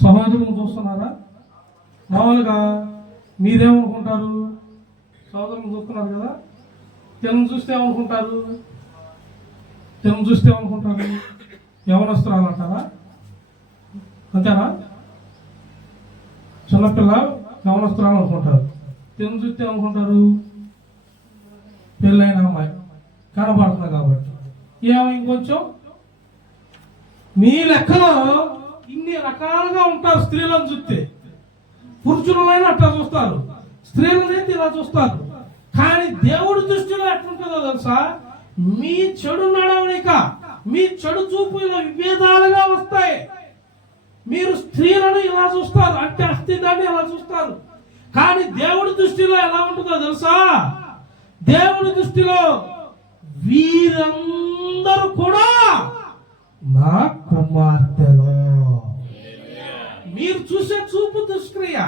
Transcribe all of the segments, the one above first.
సహోదరులను చూస్తున్నారా? మామూలుగా మీరేమనుకుంటారు? సహోదరులను చూస్తున్నారు కదా, తినం చూస్తే ఏమనుకుంటారు? యవనస్తురాలు అంటారా? అంతేనా? చిన్నపిల్ల యవనస్తురాలు అనుకుంటారు. తినం చూస్తే ఏమనుకుంటారు? పెళ్ళైన అమ్మాయి కనబడుతుంది కాబట్టి. ఇంకొంచెం మీ లెక్కలో ఇన్ని రకాలుగా ఉంటారు. స్త్రీలను చూస్తే పురుషులైనా అట్లా చూస్తారు, స్త్రీలనైతే ఇలా చూస్తారు. కానీ దేవుడి దృష్టిలో ఎట్లుంటుందో తెలుసా? మీ చెడు నడవడిక, మీ చెడు చూపు ఇలా విభేదాలుగా వస్తాయి. మీరు స్త్రీలను ఇలా చూస్తారు, అంటే అస్థిదాన్ని ఇలా చూస్తారు. కానీ దేవుడి దృష్టిలో ఎలా ఉంటుందో తెలుసా? దేవుడి దృష్టిలో వీరందరూ కూడా నా కుమార్తెలో. మీరు చూసే చూపు దుష్క్రియ,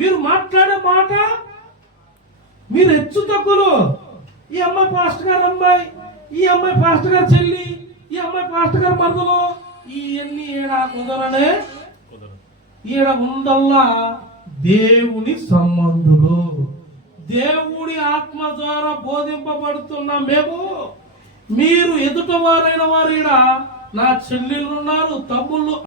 మీరు మాట్లాడే మాట, మీరు హెచ్చు తగ్గులు. ఈ అమ్మాయి పాస్టర్ గారు అమ్మాయి, ఈ అమ్మాయి పాస్టర్ గారు చెల్లి, ఈ అమ్మాయి పాస్టర్ గారు మరదలు, ఇవన్నీ ఈడ కుదరనే. ఈడ ఉందల్లా దేవుని సంబంధులు. దేవుడి ఆత్మ ద్వారా బోధింపబడుతున్న మేము, మీరు ఎదుట వారైన వారు ఈడ నా చెల్లెళ్ళు ఉన్నారు, తమ్ముళ్ళు